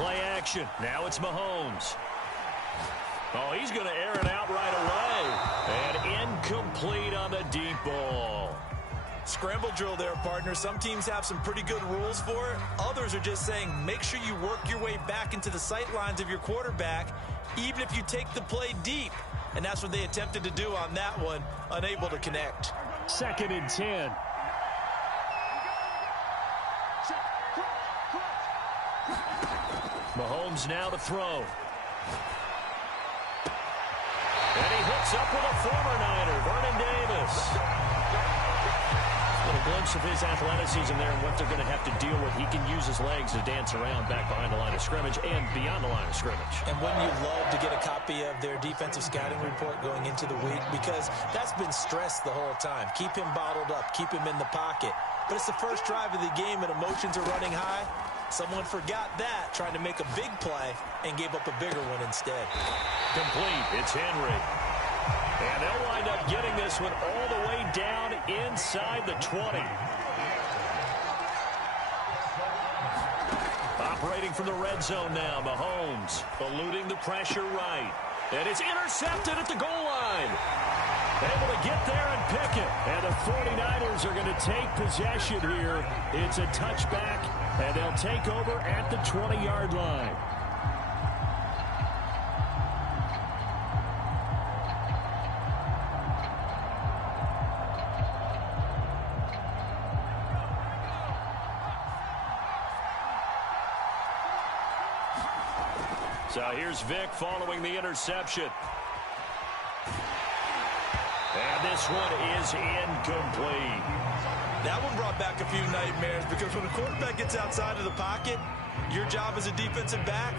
Play action. Now it's Mahomes. Oh, he's going to air it out right away. And incomplete on the deep ball. Scramble drill there, partner. Some teams have some pretty good rules for it. Others are just saying make sure you work your way back into the sight lines of your quarterback, even if you take the play deep. And that's what they attempted to do on that one, unable to connect. 2nd and 10. Mahomes now to throw. And he hooks up with a former Niner, Vernon Davis. A little glimpse of his athleticism there and what they're going to have to deal with. He can use his legs to dance around back behind the line of scrimmage and beyond the line of scrimmage. And wouldn't you love to get a copy of their defensive scouting report going into the week? Because that's been stressed the whole time. Keep him bottled up. Keep him in the pocket. But it's the first drive of the game and emotions are running high. Someone forgot that, trying to make a big play, and gave up a bigger one instead. Complete. It's Henry. And they'll wind up getting this one all the way down inside the 20. Operating from the red zone now, Mahomes eluding the pressure right. And it's intercepted at the goal line. Able to get there and pick it. And the 49ers are going to take possession here. It's a touchback, and they'll take over at the 20-yard line. So here's Vic following the interception. And this one is incomplete. That one brought back a few nightmares because when a quarterback gets outside of the pocket, your job as a defensive back,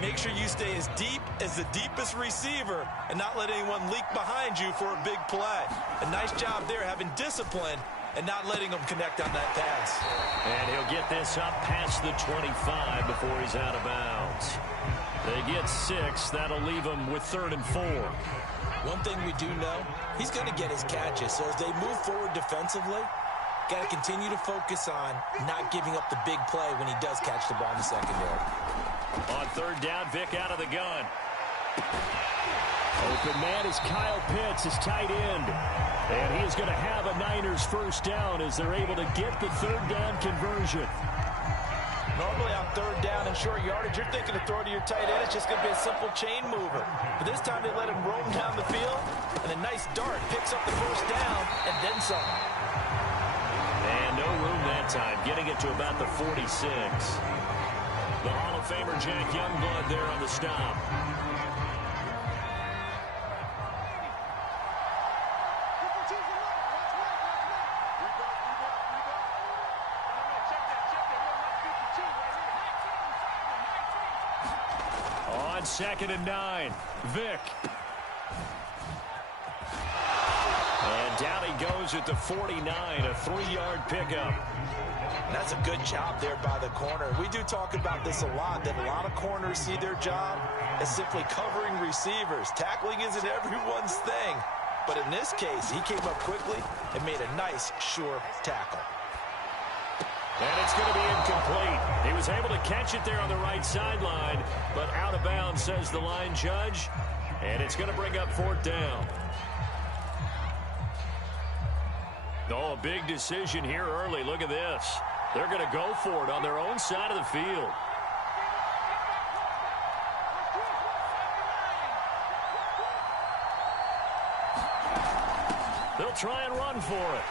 make sure you stay as deep as the deepest receiver and not let anyone leak behind you for a big play. A nice job there having discipline and not letting them connect on that pass. And he'll get this up past the 25 before he's out of bounds. They get 6. That'll leave him with 3rd and 4. One thing we do know, he's going to get his catches. So as they move forward defensively, got to continue to focus on not giving up the big play when he does catch the ball in the secondary. On 3rd down, Vic out of the gun. Open man is Kyle Pitts, his tight end. And he is going to have a Niners 1st down as they're able to get the 3rd down conversion. Normally on 3rd down and short yardage, you're thinking to throw to your tight end. It's just going to be a simple chain mover. But this time they let him roam down the field, and a nice dart picks up the 1st down and then some. And no room that time, getting it to about the 46. The Hall of Famer Jack Youngblood there on the stop. On 2nd and 9, Vic. And down he goes at the 49, a 3-yard pickup. That's a good job there by the corner. We do talk about this a lot, that a lot of corners see their job as simply covering receivers. Tackling isn't everyone's thing. But in this case, he came up quickly and made a nice, sure tackle. And it's going to be incomplete. He was able to catch it there on the right sideline, but out of bounds, says the line judge. And it's going to bring up 4th down. Oh, a big decision here early. Look at this. They're going to go for it on their own side of the field. They'll try and run for it.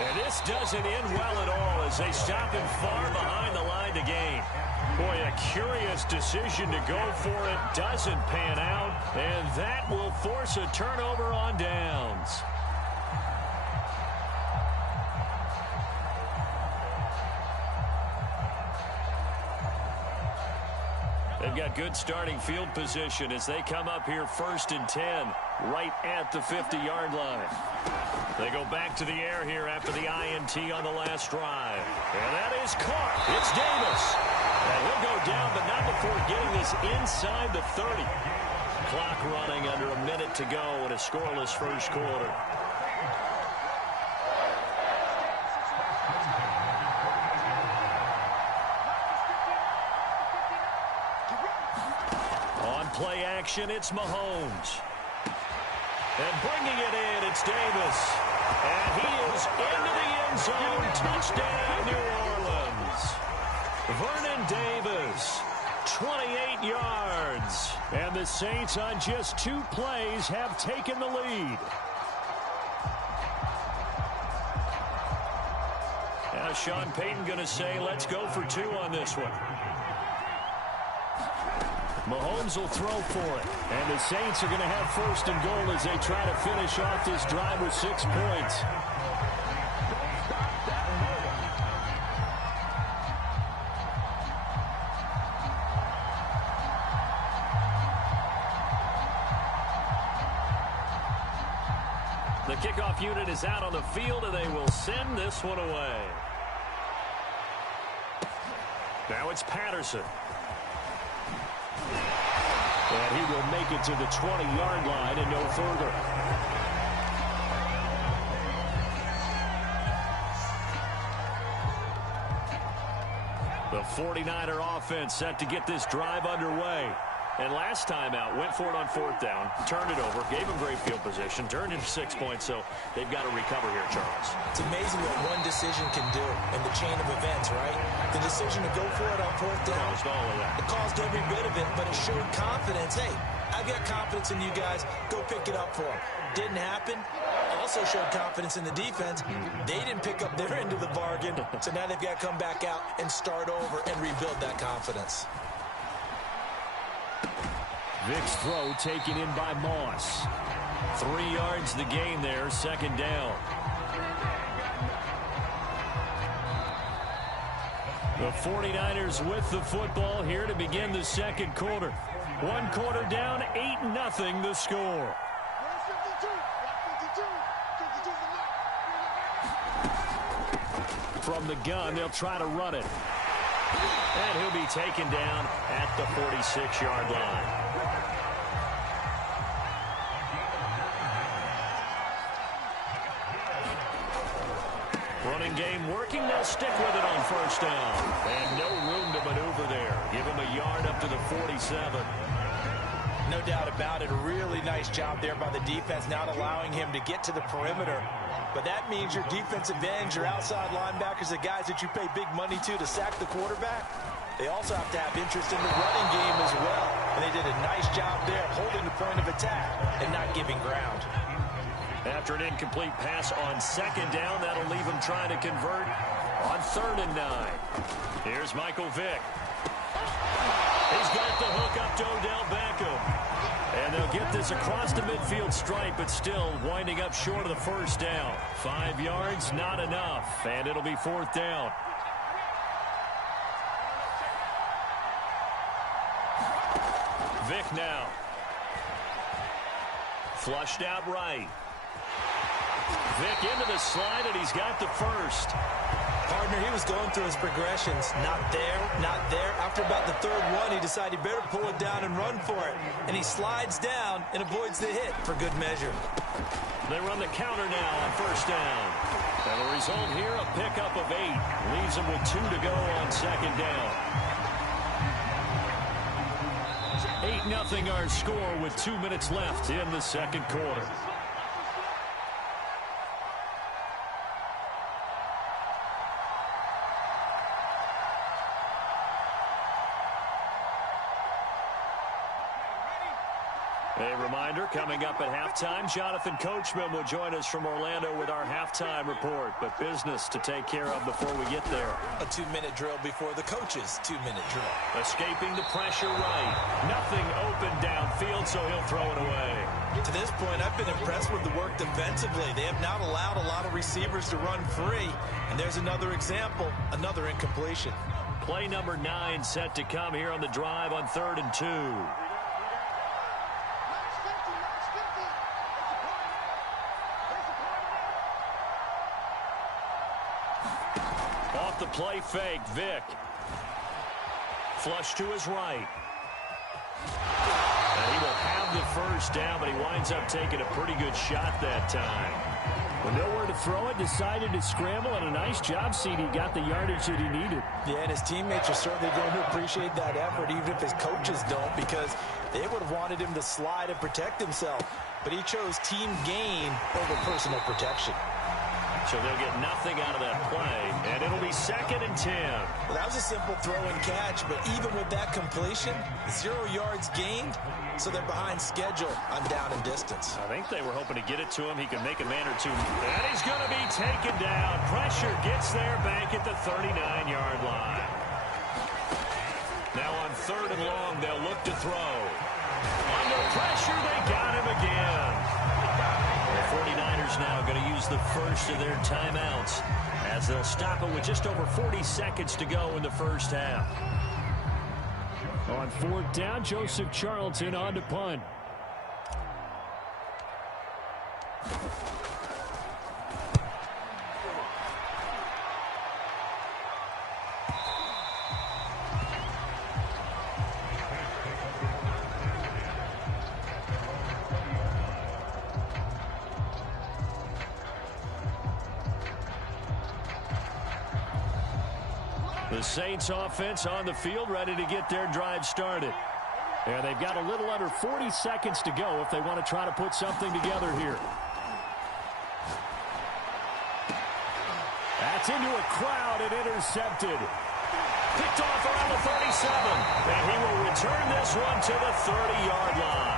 And this doesn't end well at all as they stop him far behind the line to gain. Boy, a curious decision to go for it. Doesn't pan out. And that will force a turnover on downs. They've got good starting field position as they come up here 1st and 10, right at the 50-yard line. They go back to the air here after the INT on the last drive. And that is caught. It's Davis. And he'll go down, but not before getting this inside the 30. Clock running under a minute to go in a scoreless 1st quarter. play action, it's Mahomes. And bringing it in, it's Davis. And he is into the end zone. Touchdown, New Orleans. Vernon Davis, 28 yards. And the Saints on just 2 plays have taken the lead. Now Sean Payton going to say, let's go for 2 on this one. Mahomes will throw for it. And the Saints are going to have first and goal as they try to finish off this drive with 6 points. The kickoff unit is out on the field, and they will send this one away. Now it's Patterson. And he will make it to the 20-yard line and no further. The 49er offense set to get this drive underway. And last time out, went for it on 4th down, turned it over, gave them great field position, turned into 6 points, so they've got to recover here, Charles. It's amazing what one decision can do in the chain of events, right? The decision to go for it on 4th down. Caused all of that. It caused every bit of it, but it showed confidence. Hey, I've got confidence in you guys. Go pick it up for them. Didn't happen. Also showed confidence in the defense. They didn't pick up their end of the bargain, so now they've got to come back out and start over and rebuild that confidence. Vick's throw taken in by Moss. 3 yards the gain there, 2nd down. The 49ers with the football here to begin the 2nd quarter. 1 quarter down, 8-0 the score. From the gun, they'll try to run it. And he'll be taken down at the 46-yard line. Running game working. They'll stick with it on 1st down. And no room to maneuver there. Give him a yard up to the 47. No doubt about it. A really nice job there by the defense, not allowing him to get to the perimeter. But that means your defensive ends, your outside linebackers, the guys that you pay big money to sack the quarterback, they also have to have interest in the running game as well. And they did a nice job there holding the point of attack and not giving ground. After an incomplete pass on 2nd down, that'll leave him trying to convert on 3rd and 9. Here's Michael Vick. He's got the hook up to Odell Beckham. And they'll get this across the midfield stripe, but still winding up short of the 1st down. 5 yards, not enough, and it'll be 4th down. Vick now. Flushed out right. Vick into the slide, and he's got the 1st. Partner, he was going through his progressions. Not there, not there. After about the 3rd one, he decided he better pull it down and run for it. And he slides down and avoids the hit for good measure. They run the counter now on 1st down. And the result here, a pickup of 8. Leaves them with 2 to go on 2nd down. 8-0 our score with 2 minutes left in the 2nd quarter. A reminder, coming up at halftime, Jonathan Coachman will join us from Orlando with our halftime report, but business to take care of before we get there. A 2-minute drill before the coach's 2-minute drill. Escaping the pressure right. Nothing open downfield, so he'll throw it away. To this point, I've been impressed with the work defensively. They have not allowed a lot of receivers to run free. And there's another example, another incompletion. Play number 9 set to come here on the drive on 3rd and 2. Off the play fake, Vick. Flush to his right. And he will have the first down, but he winds up taking a pretty good shot that time. Well, nowhere to throw it, decided to scramble, and a nice job, CD. Got the yardage that he needed. Yeah, and his teammates are certainly going to appreciate that effort, even if his coaches don't, because they would have wanted him to slide and protect himself. But he chose team gain over personal protection. So they'll get nothing out of that play, and it'll be 2nd and 10. Well, that was a simple throw and catch, but even with that completion, 0 yards gained, so they're behind schedule on down and distance. I think they were hoping to get it to him. He could make a man or two. And he's going to be taken down. Pressure gets there back at the 39-yard line. Now on 3rd and long, they'll look to throw. Under pressure, they got him again. The 49ers now going to use the first of their timeouts as they'll stop it with just over 40 seconds to go in the first half. On 4th down, Joseph Charlton on to punt. The Saints offense on the field, ready to get their drive started. And they've got a little under 40 seconds to go if they want to try to put something together here. That's into a crowd and intercepted. Picked off around the 37. And he will return this one to the 30-yard line.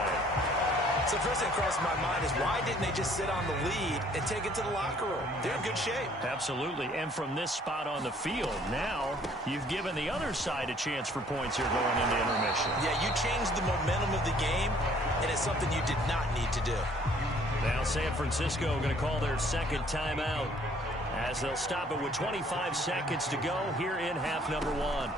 So the first thing that crossed my mind is why didn't they just sit on the lead and take it to the locker room? They're in good shape. Absolutely. And from this spot on the field, now you've given the other side a chance for points here going into intermission. Yeah, you changed the momentum of the game, and it's something you did not need to do. Now San Francisco going to call their 2nd timeout as they'll stop it with 25 seconds to go here in half number 1.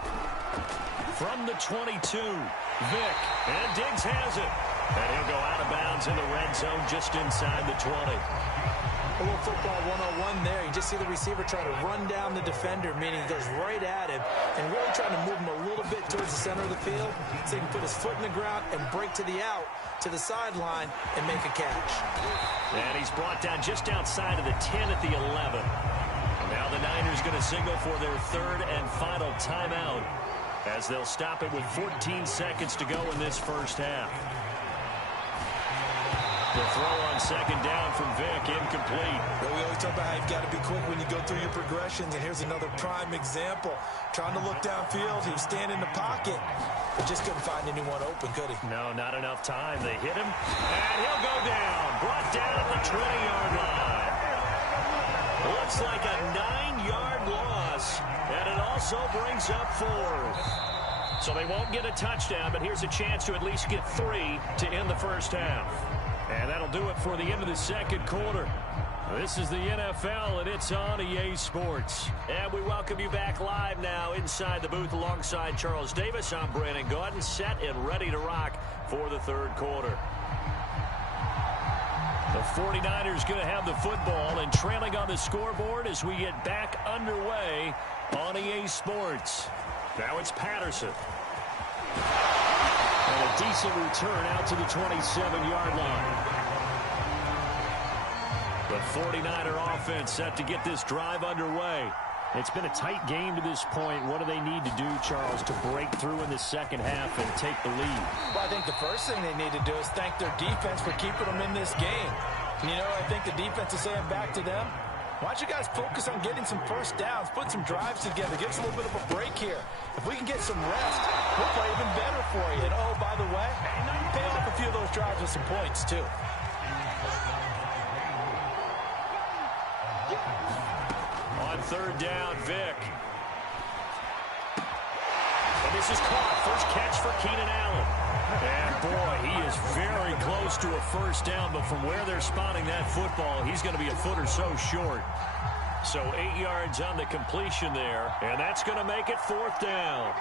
From the 22, Vick, and Diggs has it. And he'll go out of bounds in the red zone just inside the 20. A little football 101 there. You just see the receiver try to run down the defender, meaning he goes right at him and really trying to move him a little bit towards the center of the field so he can put his foot in the ground and break to the out, to the sideline, and make a catch. And he's brought down just outside of the 10 at the 11. And now the Niners going to signal for their 3rd and final timeout as they'll stop it with 14 seconds to go in this first half. The throw on 2nd down from Vick, incomplete. Well, we always talk about how you've got to be quick when you go through your progressions, and here's another prime example. Trying to look downfield, he was standing in the pocket, but just couldn't find anyone open, could he? No, not enough time. They hit him, and he'll go down. Brought down at the 20-yard line. Looks like a 9-yard loss, and it also brings up 4th. So they won't get a touchdown, but here's a chance to at least get 3 to end the first half. And that'll do it for the end of the 2nd quarter. This is the NFL, and it's on EA Sports. And we welcome you back live now inside the booth alongside Charles Davis. I'm Brandon Gaudin, set and ready to rock for the 3rd quarter. The 49ers going to have the football and trailing on the scoreboard as we get back underway on EA Sports. Now it's Patterson. And a decent return out to the 27-yard line. The 49er offense set to get this drive underway. It's been a tight game to this point. What do they need to do, Charles, to break through in the second half and take the lead? Well, I think the first thing they need to do is thank their defense for keeping them in this game. And, you know, I think the defense is saying back to them, why don't you guys focus on getting some first downs, put some drives together, give us a little bit of a break here. If we can get some rest, we'll play even better for you. And, oh, by the way, pay off a few of those drives with some points, too. On 3rd down, Vick. And this is caught. First catch for Keenan Allen. And, boy, he is very close to a first down, but from where they're spotting that football, he's going to be a foot or so short. So 8 yards on the completion there, and that's going to make it 4th down.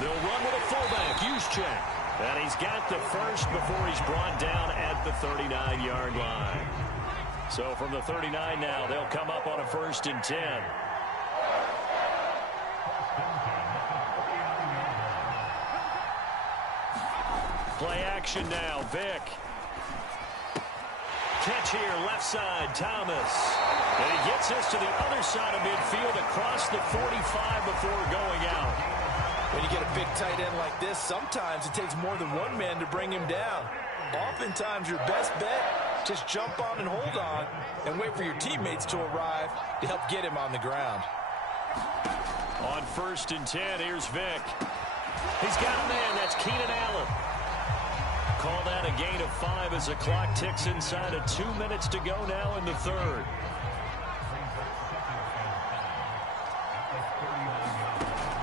They'll run with a fullback, Juszczyk. And he's got the first before he's brought down at the 39-yard line. So from the 39 now, they'll come up on a 1st and 10. Play action now. Vick. Catch here, left side, Thomas. And he gets this to the other side of midfield across the 45 before going out. When you get a big tight end like this, sometimes it takes more than one man to bring him down. Oftentimes, your best bet, just jump on and hold on and wait for your teammates to arrive to help get him on the ground. On 1st and 10, here's Vick. He's got a man. That's Keenan Allen. Call that a gain of 5 as the clock ticks inside of 2 minutes to go now in the third.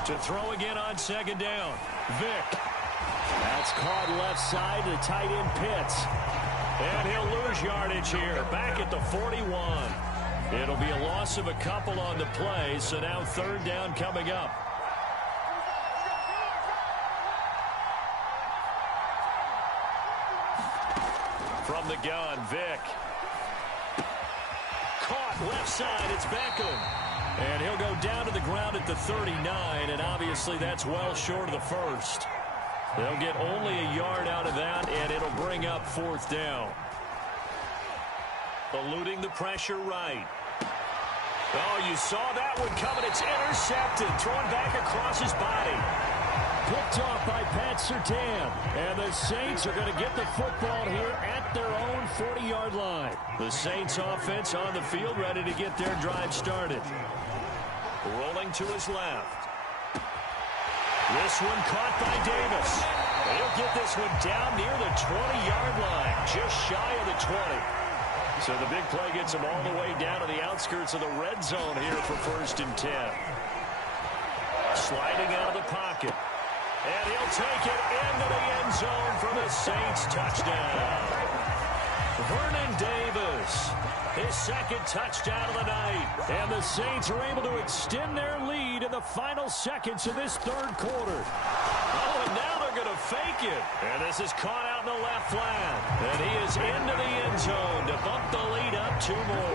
To throw again on 2nd down. Vick. That's caught left side to tight end Pitts. And he'll lose yardage here. Back at the 41. It'll be a loss of a couple on the play, so now 3rd down coming up. From the gun, Vick. Caught left side, it's Beckham. And he'll go down to the ground at the 39, and obviously that's well short of the first. They'll get only a yard out of that, and it'll bring up 4th down. Eluding the pressure right. Oh, you saw that one coming. It's intercepted. Thrown back across his body. Picked off by Pat Surtain. And the Saints are going to get the football here at their own 40-yard line. The Saints offense on the field, ready to get their drive started. Rolling to his left. This one caught by Davis. He'll get this one down near the 20-yard line, just shy of the 20. So the big play gets him all the way down to the outskirts of the red zone here for 1st and 10. Sliding out of the pocket. And he'll take it into the end zone for the Saints touchdown. Vernon Davis, his 2nd touchdown of the night. And the Saints are able to extend their lead in the final seconds of this 3rd quarter. Oh, and now they're going to fake it. And this is caught out in the left flat. And he is into the end zone to bump the lead up 2 more.